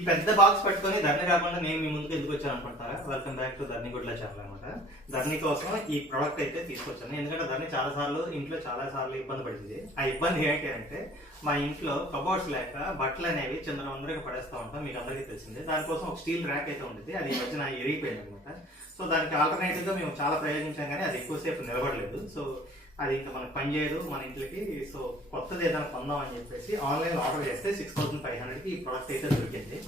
ఈ పెద్ద బాక్స్ పెట్టుకొని ధర్ని రాకుండా నేను మీ ముందుకు ఎందుకు వచ్చాను అనుకుంటారా వెల్కమ్ బ్యాక్ టు ధర్ని గుడ్ల ఛానల్ అనమాట ధర్ని కోసం ఈ ప్రోడక్ట్ అయితే తీసుకొచ్చాను. ఎందుకంటే ధర్ని చాలా సార్లు ఇంట్లో చాలా సార్లు ఇబ్బంది పడింది. ఆ ఇబ్బంది ఏంటి అంటే మా ఇంట్లో కబోర్డ్స్ లేక బట్టలు అనేవి చంద్రవందరగా పడేస్తూ ఉంటాం. మీకు అందరికీ తెలిసిందే. దానికోసం ఒక స్టీల్ ర్యాక్ అయితే ఉండేది. అది వచ్చిన మధ్యన అనమాట సో దానికి ఆల్టర్నేటివ్గా మేము చాలా ప్రయోగించాం కానీ అది ఎక్కువసేపు నిలబడలేదు. సో అది ఇంకా మనకు పని చేయదు మన ఇంట్లోకి. సో కొత్తది ఏదైనా కొందాం అని చెప్పేసి ఆన్లైన్ ఆర్డర్ చేస్తే సిక్స్ థౌసండ్ ఫైవ్ హండ్రెడ్కి ఈ ప్రోడక్ట్ అయితే దొరికింది.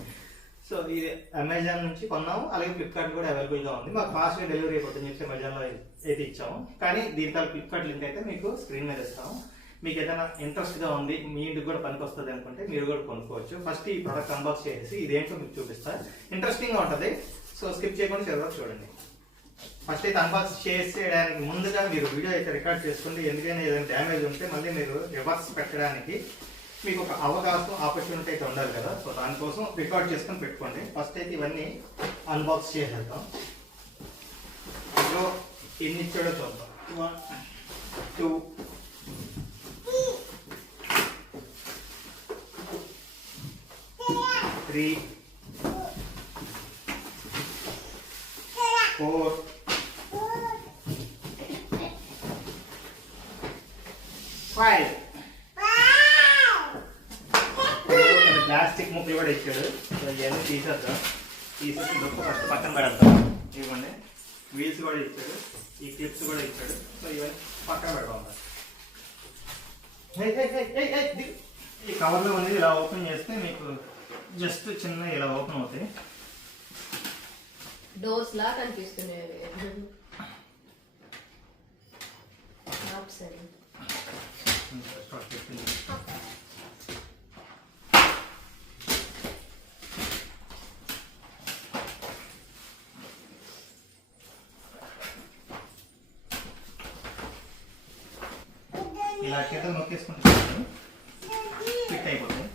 సో ఇది అమెజాన్ నుంచి కొన్నాము. అలాగే ఫ్లిప్కార్ట్ కూడా అవైలబుల్గా ఉంది. మాకు ఫాస్ట్గా డెలివరీ అయిపోతుంది చెప్పి అమెజాన్లో అయితే ఇచ్చాము. కానీ దీంట్లో ఫ్లిప్కార్ట్ లింక్ అయితే మీకు స్క్రీన్ మీద ఇస్తాము. మీకు ఏదైనా ఇంట్రెస్ట్గా ఉంది మీ ఇంటికి కూడా పనికి వస్తుంది అనుకుంటే మీరు కూడా కొనుక్కోవచ్చు. ఫస్ట్ ఈ ప్రోడక్ట్ అన్బాక్స్ చేసి ఇదేంటో మీకు చూపిస్తారు ఇంట్రెస్టింగ్గా ఉంటుంది. సో స్కిప్ చేయకుండా చివరికి చూడండి. ఫస్ట్ అయితే అన్బాక్స్ చేసేయడానికి ముందుగా మీరు వీడియో అయితే రికార్డ్ చేసుకోండి. ఎందుకైనా ఏదైనా డ్యామేజ్ ఉంటే మళ్ళీ మీరు రివర్స్ పెట్టడానికి మీకు ఒక అవకాశం ఆపర్చునిటీ అయితే ఉండాలి కదా. సో దానికోసం రికార్డ్ చేసుకొని పెట్టుకోండి. ఫస్ట్ అయితే ఇవన్నీ అన్బాక్స్ చేసేద్దాం. ఇందులో ఎన్ని ఇచ్చాడో చూద్దాం. One two three four five plastic ముక్కలు కూడా ఇచ్చాడు సో ఇవన్నీ తీసేద్దాం తీసేసి దొక్క ఫస్ట్ పక్కన పెడతాం. ఇవ్వండి. వీల్స్ కూడా ఇచ్చాడు. ఈ క్లిప్స్ కూడా ఇచ్చాడు. సో ఇవన్నీ పక్కన దిగు. ఈ కవర్లో ఉంది ఇలా ఓపెన్ చేస్తే మీకు జస్ట్ చిన్న ఇలా ఓపెన్ అవుతాయి. డోర్స్ లా కనిపిస్తున్నాయి. ఇలా కింద నొక్కేసుకుంటే ఫిట్ అయిపోతుంది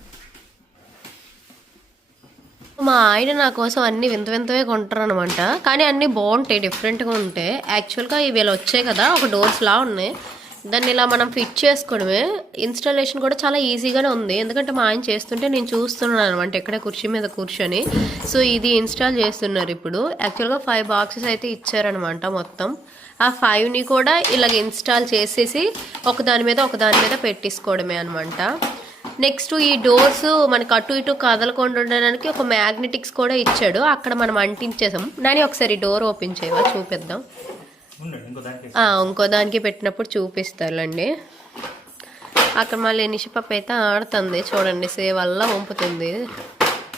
మా ఆయన నా కోసం అన్ని వింత వింతవే కొంటారు అనమాట కానీ అన్నీ బాగుంటాయి డిఫరెంట్గా ఉంటాయి. యాక్చువల్గా ఇవి ఇలా వచ్చాయి కదా ఒక డోర్స్ లా ఉన్నాయి. దాన్ని ఇలా మనం ఫిట్ చేసుకోవడమే. ఇన్స్టాలేషన్ కూడా చాలా ఈజీగానే ఉంది. ఎందుకంటే మా ఆయన చేస్తుంటే నేను చూస్తున్నాను అనమాట ఎక్కడ కుర్చీ మీద కూర్చొని. సో ఇది ఇన్స్టాల్ చేస్తున్నారు ఇప్పుడు. యాక్చువల్గా ఫైవ్ బాక్సెస్ అయితే ఇచ్చారనమాట మొత్తం. ఆ ఫైవ్ని కూడా ఇలాగ ఇన్స్టాల్ చేసేసి ఒక దాని మీద ఒక దాని మీద పెట్టేసుకోవడమే అనమాట నెక్స్ట్ ఈ డోర్స్ మనకు అటు ఇటు కదలకుండా ఉండడానికి ఒక మ్యాగ్నెటిక్స్ కూడా ఇచ్చాడు. అక్కడ మనం అంటించేసాం. నాని ఒకసారి డోర్ ఓపెన్ చేయవా? చూపిద్దాం. ఇంకో దానికి పెట్టినప్పుడు చూపిస్తారులేండి. అక్కడ మళ్ళీ నిషిపప్పు అయితే ఆడుతుంది. చూడండి సే వల్ల వంపుతుంది.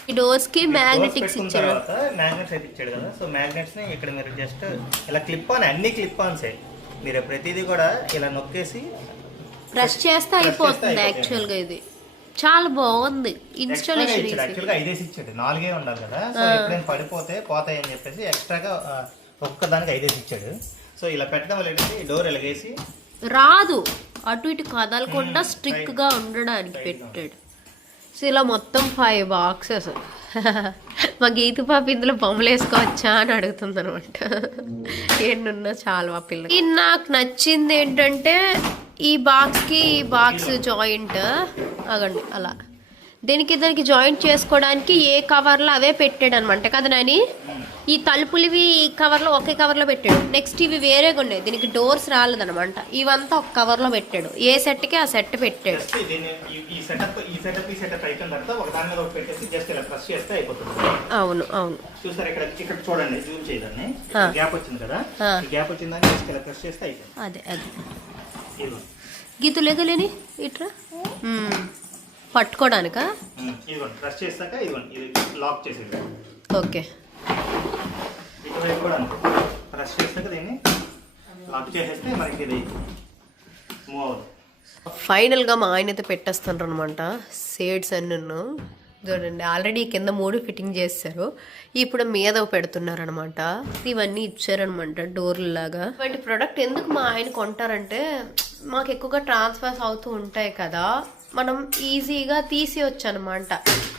ఈ డోర్స్కి మ్యాగ్నెటిక్స్ ఇచ్చారు. మ్యాగ్నెట్స్ అయితే ఇచ్చాడు కదా. సో మ్యాగ్నెట్స్ని ఇక్కడ మీరు జస్ట్ ఇలా క్లిప్ ఆన్ అన్ని క్లిప్ ఆన్సే మీరు ప్రతిదీ కూడా ఇలా నొక్కేసి ప్రెస్ చేస్తే అయిపోతుంది అయిపోతుంది. యాక్చువల్గా ఇది. చాలా బాగుంది ఇన్స్టాలేషన్ యాక్చువల్గా ఐదేసి ఇచ్చాడు. నాలుగే ఉండాలి కదా. సో ఎప్పుడైనా పడిపోతే పోతాయి అని చెప్పేసి ఎక్స్ట్రాగా ఒక్క దానికి ఐదేసి ఇచ్చాడు. సో ఇలా పెట్టడం వల్ల డోర్ ఇలాగేసి రాదు. అటు ఇటు కదలకుండా స్ట్రిక్గా ఉండడానికి పెట్టాడు. సో ఇలా మొత్తం ఫైవ్ బాక్సెస్ మా గీత పాప ఇందులో బొమ్మలు వేసుకోవచ్చా అని అడుగుతుంది అనమాట ఏంటున్నా చాలా మా పిల్ల. ఇది నాకు నచ్చింది ఏంటంటే ఈ బాక్స్కి ఈ బాక్స్ జాయింట్ అగండి అలా. దీనికి దానికి జాయింట్ చేసుకోవడానికి ఏ కవర్లో అవే పెట్టాడు అనమాట కదా నాని? ఈ తలుపులు ఇవి ఈ కవర్లో ఒకే కవర్లో పెట్టాడు. నెక్స్ట్ ఇవి వేరేగా ఉన్నాయి. దీనికి డోర్స్ రాలేదన్నమాట ఇవంతా ఒక కవర్లో పెట్టాడు. ఏ సెట్కి ఆ సెట్ పెట్టాడు. అవును అవును. అదే అదే. ఇదిగో. గీతు లేగలేని ఇట్రా? మ్మ్. పట్టుకోవడానికా ఉమ్, ఇదిగోండి ప్రెస్ చేస్తాక ఇదిగోండి ఇది లాక్ చేసేది ఓకే. ఇటువైపు కూడా అంతే. ప్రెస్ చేస్తాక దీన్ని లాక్ చేసేస్తే మనకి ఇది మూవ్ అవుతుంది. ఫైనల్గా మా ఆయన అయితే పెట్టేస్తున్నారు అనమాట సేడ్స్ అన్ను చూడండి ఆల్రెడీ కింద మూడు ఫిట్టింగ్ చేస్తారు ఇప్పుడు మీద పెడుతున్నారు అనమాట ఇవన్నీ ఇచ్చారనమాట డోర్ల లాగా. ఇటువంటి ప్రోడక్ట్ ఎందుకు మా ఆయన కొంటారంటే మాకు ఎక్కువగా ట్రాన్స్ఫర్స్ అవుతూ ఉంటాయి కదా. మనం ఈజీగా తీసేయచ్చు అనమాట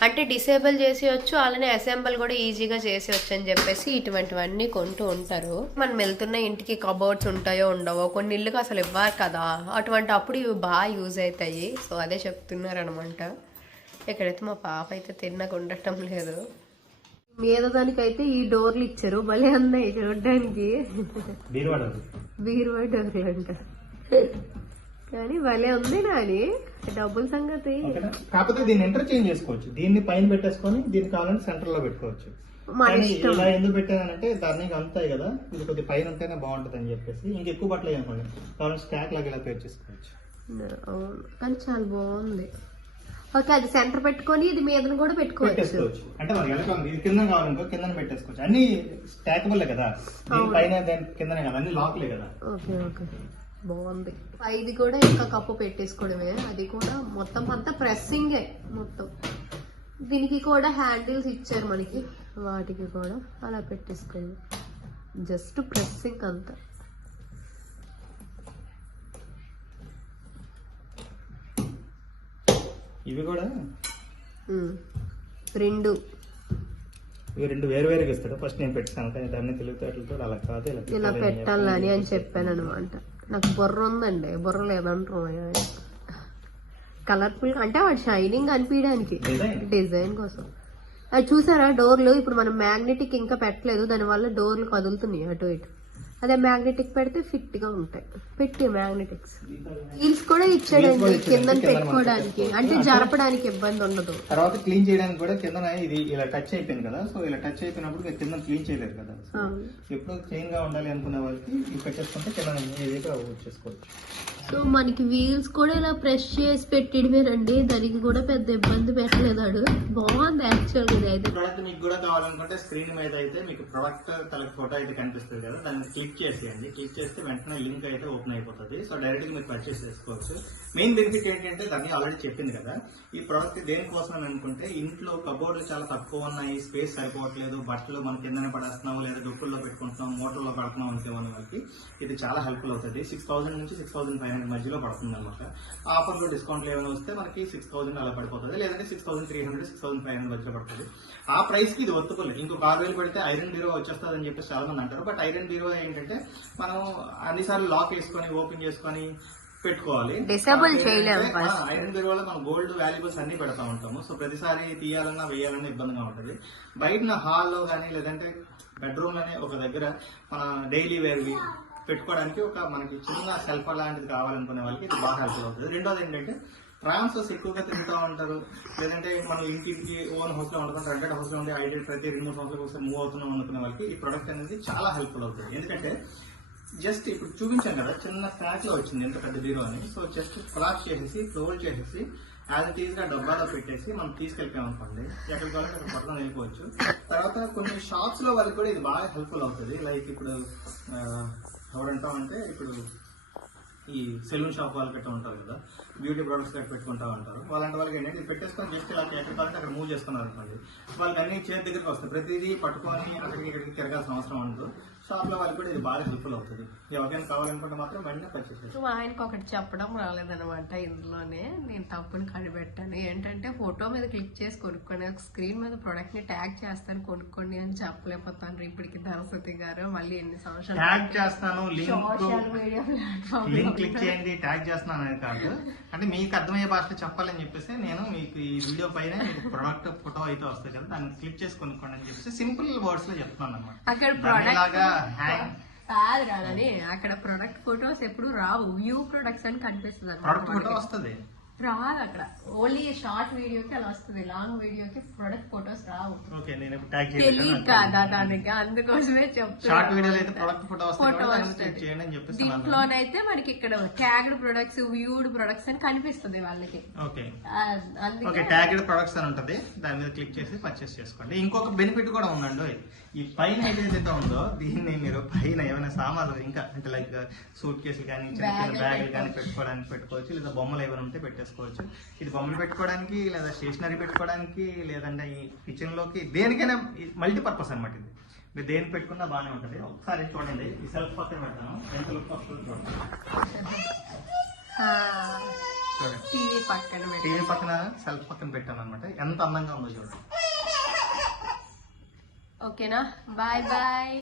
అంటే డిసేబుల్ చేసేయచ్చు అలానే అసెంబుల్ కూడా ఈజీగా చేసేయచ్చు అని చెప్పేసి ఇటువంటివన్నీ కొంటూ ఉంటారు. మనం వెళ్తున్న ఇంటికి కబోర్డ్స్ ఉంటాయో ఉండవో కొన్ని ఇల్లుకి అసలు ఇవ్వరు కదా. అటువంటి అప్పుడు ఇవి బాగా యూజ్ అవుతాయి. సో అదే చెప్తున్నారు అనమాట ఇక్కడైతే మా పాప అయితే తిన్నగా ఉండటం లేదు. మీద దానికైతే ఈ డోర్లు ఇచ్చారు. భలే ఉన్నాయి చూడడానికి. బీరువా డోర్లు అంట కానీ భలే ఉంది నాని. డబ్బుల సంగతి. కాకపోతే దీన్ని ఇంటర్చేంజ్ చేసుకోవచ్చు. దీన్ని పైన పెట్టేసుకొని దీన్ని కావాలంటే సెంటర్లో పెట్టుకోవచ్చు ఇలా ఎందుకు పెట్టానంటే ధరణికి అంతాయి కదా. ఇది కొద్ది పైన ఉంటేనే బాగుంటది అని చెప్పేసి ఇంకెక్కువ బట్టలు అనుకోండి. కావాలంటే స్టాక్ లాగా ఇలా పేర్ చేసుకోవచ్చు. కానీ చాలా బాగుంది. ఓకే అది సెంటర్ పెట్టుకొని ఇది మీదను కూడా పెట్టుకోవచ్చు. పెట్టేసుకోవచ్చు. అంటే మనకి ఇది కింద కావాలనుకో కింద పెట్టేసుకోవచ్చు. అన్ని స్టాకబుల్ కదా? పైన దాని కిందనే కదా? అన్ని లాక్లే కదా? Okay okay. బాగుంది. ఇది కూడా ఇంకా కప్పు పెట్టేసుకోవడమే. అది కూడా మొత్తం అంతా ప్రెస్సింగే మొత్తం. దీనికి కూడా హ్యాండిల్స్ ఇచ్చారు మనకి. వాటికి కూడా అలా పెట్టేసుకోండి. జస్ట్ ప్రెస్సింగ్ అంతా. ఇవి కూడా. రెండు. ఇవి రెండు వేరు వేరుగా ఇస్తాడు. ఫస్ట్ నేను పెట్టాను కానీ దాన్ని తెలివితేటలతో అలా కాదు ఇలా ఇలా పెట్టాలి అని పెట్టాలని అని చెప్పాను అనమాట నాకు బుర్ర ఉందండి బుర్ర లేదంటారు కలర్ఫుల్ అంటే వాడు షైనింగ్ అనిపించడానికి. డిజైన్ కోసం. అది చూసారా డోర్లు ఇప్పుడు మనం మ్యాగ్నెటిక్ ఇంకా పెట్టలేదు దానివల్ల డోర్లు కదులుతున్నాయి అటు ఇటు. అదే మ్యాగ్నెటిక్ పెడితే ఫిట్గా ఉంటాయి. పెట్టి మ్యాగ్నెటిక్స్. హీల్స్ కూడా ఇచ్చాడండి కింద పెట్టుకోవడానికి. అంటే జరపడానికి ఇబ్బంది ఉండదు. తర్వాత క్లీన్ చేయడానికి కూడా కింద ఇది ఇలా టచ్ అయిపోయింది కదా సో ఇలా టచ్ అయిపోయినప్పుడు కింద క్లీన్ చేయలేరు కదా. ఎప్పుడు క్లీన్గా ఉండాలి అనుకునే వాళ్ళకి ఇది పెట్టేసుకుంటే కింద ఏదైతే వచ్చేసుకోవచ్చు. సో మనకి వీల్స్ కూడా ఇలా ప్రెస్ చేసి పెట్టడమేనండి దానికి కూడా పెద్ద ఇబ్బంది పెట్టలేదాడు. బాగుంది యాక్చువల్ ఇది అయితే. ప్రోడక్ట్ మీకు కూడా కావాలనుకుంటే స్క్రీన్ మీద అయితే మీకు ప్రోడక్ట్ తల ఫోటో అయితే కనిపిస్తుంది కదా దాన్ని క్లిక్ చేసేయండి. క్లిక్ చేస్తే వెంటనే లింక్ అయితే ఓపెన్ అయిపోతుంది. సో డైరెక్ట్గా మీరు పర్చేస్ చేసుకోవచ్చు. మెయిన్ బెనిఫిట్ ఏంటంటే దాన్ని ఆల్రెడీ చెప్పింది కదా. ఈ ప్రోడక్ట్ దేనికోసం అని అనుకుంటే ఇంట్లో కబోర్డ్లు చాలా తక్కువ ఉన్నాయి స్పేస్ సరిపోవట్లేదు బట్టలు మన కిందనే పడేస్తున్నాము లేదా దుప్పుల్లో పెట్టుకుంటున్నాం మోటార్లో పడుతున్నాం అంటే మన వాళ్ళకి ఇది చాలా హెల్ప్ఫుల్ అవుతుంది. సిక్స్ థౌసండ్ నుంచి సిక్స్ థౌసండ్ ఫైవ్ హండ్రెడ్ మధ్యలో పడుతుంది అనమాట ఆఫర్ డిస్కౌంట్లు ఏమైనా వస్తే మనకి సిక్స్ థౌసండ్ అలా పడిపోతుంది. లేదంటే six thousand three hundred six thousand five hundred మధ్యలో పడుతుంది. ఆ ప్రైస్కి ఇది వర్తుకుల్ ఇంకొక ఆరు వేలు పెడితే ఐరన్ బీరో వచ్చేస్తుంది అని చెప్పేసి చాలా మంది అంటారు. బట్ ఐరన్ బీరో ఏంటంటే మనం అన్నిసార్లు లాక్ వేసుకొని ఓపెన్ చేసుకొని పెట్టుకోవాలి. Disable చేయలేము ఐరన్ బీరోలో మనం గోల్డ్ వాల్యుబుల్స్ అన్ని పెడతా ఉంటాము. సో ప్రతిసారి తీయాలన్నా వేయాలన్నా ఇబ్బందిగా ఉంటుంది. బయట హాల్లో కానీ లేదంటే బెడ్రూమ్లోనే ఒక దగ్గర మన డైలీ వేర్ పెట్టుకోవడానికి ఒక మనకి చిన్న సెల్ఫ్ లాంటిది కావాలనుకునే వాళ్ళకి ఇది బాగా హెల్ప్ అవుతుంది. రెండోది ఏంటంటే ట్రాన్స్ఫర్స్ ఎక్కువగా తిరుగుతూ ఉంటారు. లేదంటే మనం ఇంటికి ఓన్ హౌస్లో ఉండడం రెంటెడ్ హౌస్లో ఉండే ఐడియా ప్రతి రెండు మూడు సంవత్సరాలకు ఒకసారి మూవ్ అవుతున్నాం అనుకునే వాళ్ళకి ఈ ప్రొడక్ట్ అనేది చాలా హెల్ప్ఫుల్ అవుతుంది. ఎందుకంటే జస్ట్ ఇప్పుడు చూపించాం కదా చిన్న ప్యాక్లో వచ్చింది ఎంత పెద్ద బీరో అని. సో జస్ట్ ఫ్లాష్ చేసేసి ఫోల్డ్ చేసేసి యాజ్ ఇట్ ఈస్గా డబ్బాలో పెట్టేసి మనం తీసుకెళ్ళిపోయామనుకోండి ఎక్కడికి కావాలంటే అక్కడ పక్కన వెళ్ళిపోవచ్చు. తర్వాత కొన్ని షాప్స్లో వాళ్ళకి కూడా ఇది బాగా హెల్ప్ఫుల్ అవుతుంది. లైక్ ఇప్పుడు ఎవరంటామంటే ఇప్పుడు ఈ సెలూన్ షాప్ వాళ్ళు పెట్టు ఉంటారు కదా. బ్యూటీ ప్రొడక్ట్స్ గట్రా పెట్టుకుంటా ఉంటారు. వాళ్ళంటి వాళ్ళకి ఏంటంటే పెట్టేసుకొని జస్ట్ ఇలా ఎక్కడ కావాలంటే అక్కడ మూవ్ చేసుకున్నారు అనుకోండి వాళ్ళకి అన్ని చేతి దగ్గరికి వస్తాయి. ప్రతిదీ పట్టుకొని అక్కడికి ఇక్కడికి తిరగాల్సిన అవసరం ఉండదు. షాప్లో వాళ్ళకి కూడా ఇది బాగా హెల్ప్ఫుల్ అవుతుంది. ఎవరికైనా కావాలనుకుంటే మాత్రం వెంటనే పర్చేస్ ఆయనకు ఒకటి చెప్పడం రాలేదనమాట ఇందులోనే. నేను తప్పుని కనిపెట్టాను. ఏంటంటే ఫోటో మీద క్లిక్ చేసి కొనుక్కొని ఒక స్క్రీన్ మీద ప్రొడక్ట్ని ట్యాగ్ చేస్తాను కొనుక్కోండి అని చెప్పలేకపోతాను ఇప్పటికి ధనసతి గారు. మళ్ళీ ఎన్ని సంవత్సరాలు ట్యాగ్ చేస్తాను link social media platform link click చేయండి ట్యాగ్ చేస్తున్నాను అనేది కాదు. అంటే మీకు అర్థమయ్యే భాషలో చెప్పాలని చెప్పేసి నేను మీకు ఈ వీడియో పైన మీకు ప్రొడక్ట్ ఫోటో అయితే వస్తుంది కదా దాన్ని క్లిక్ చేసి కొనుక్కోండి అని చెప్పేసి సింపుల్ వర్డ్స్లో చెప్తున్నాను అనమాట అక్కడ ప్రొడక్ట్ కాదు అక్కడ ప్రొడక్ట్ ఫొటోస్ ఎప్పుడు రావు. వ్యూ ప్రొడక్ట్స్ అని కనిపిస్తుంది ప్రొడక్ట్ ఫోటో వస్తుంది. రాదు అక్కడ ఓన్లీ షార్ట్ వీడియోకి అలా వస్తుంది. లాంగ్ వీడియోకి ప్రొడక్ట్ ఫొటోస్ రావు. ఓకే నేను ట్యాగ్ తెలియదు. దానికి. అందుకోసమే షార్ట్ వీడియోలో అయితే ప్రొడక్ట్ ఫోటో చేయండి అని చెప్పేసి దీంట్లోనైతే మనకి ఇక్కడ ట్యాగ్డ్ ప్రొడక్ట్స్ వ్యూడ్ ప్రొడక్ట్స్ అని కనిపిస్తుంది వాళ్ళకి. ఓకే ఓకే ట్యాగ్డ్ ప్రొడక్ట్స్ అని ఉంటుంది. దాని మీద క్లిక్ చేసి పర్చేస్ చేసుకోండి. ఇంకొక బెనిఫిట్ కూడా ఉందండి. ఈ పైన ఏదైతే ఉందో దీన్ని మీరు పైన ఏమైనా సామాన్లు ఇంకా అంటే లైక్ సూట్ కేసులు కానీ చిన్న బ్యాగులు కానీ పెట్టుకోవడానికి పెట్టుకోవచ్చు. లేదా బొమ్మలు ఏమైనా ఉంటే పెట్టేసుకోవచ్చు ఇది బొమ్మలు పెట్టుకోవడానికి లేదా స్టేషనరీ పెట్టుకోవడానికి లేదంటే ఈ కిచెన్లోకి దేనికైనా మల్టీపర్పస్ అనమాట ఇది. మీరు దేనికి పెట్టుకున్నా బాగానే ఉంటుంది. ఒకసారి చూడండి. ఈ సెల్ఫ్ పక్కన పెడతాను. ఎంత లుక్ వస్తుందో చూడండి. చూడండి. టీవీ పక్కన టీవీ పక్కన సెల్ఫ్ పక్కన పెట్టాను అనమాట ఎంత అందంగా ఉందో చూడండి. ఓకేనా? Bye bye.